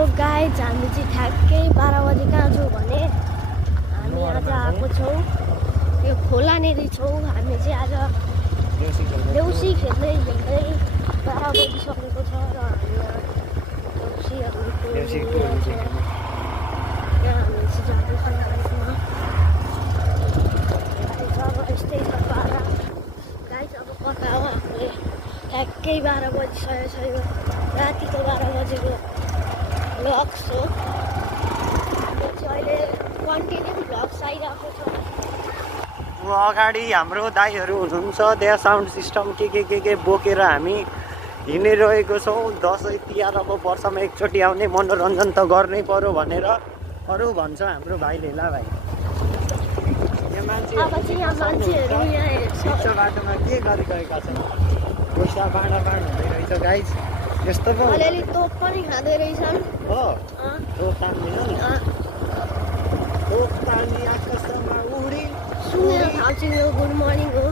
Hello guys, हामी चाहिँ ठ्याक्कै 12 बजी कहाँ छौँ भने हामी आज आएको छौँ यो खोलानेरि छौँ। हामी चाहिँ आज देउसी खेल्दै 12 बजिसकेको छ र हामी देउसीहरू यहाँ हामी चाहिँ जाँदैछौँ गाइजमा। अब यस्तै छ पारा गाइज। अब कता हो, हामीले ठ्याक्कै 12 बजिसकेको छ। यो रातिको 12 बजेको भ्लग्स हो। यो चाहिँ अहिले कन्टिन्यू भ्लग्स आइरहेको छ। अगाडि हाम्रो दाइहरू हुनुहुन्छ, त्यहाँ साउन्ड सिस्टम के बोकेर हामी हिँडिरहेको छौँ। दसैँ तिहार अब वर्षमा एकचोटि आउने, मनोरञ्जन त गर्नै पर्यो भनेर अरू भन्छ हाम्रो भाइले। ल भाइ, अब चाहिँ यहाँ मान्छेहरू यहाँ हेर्छ बाटोमा के गरिरहेका छन्, पैसा बाँडाबाँड हुँदै रहेछ गाइज। यस्तो पो अलिअलि तोप पनि खाँदै रहेछन्। हो, तोप तान्दिन नि, तोप तान्दी आकाशमा उडी सुनेर थाहा चाहिँ यो गुड मर्निङ हो।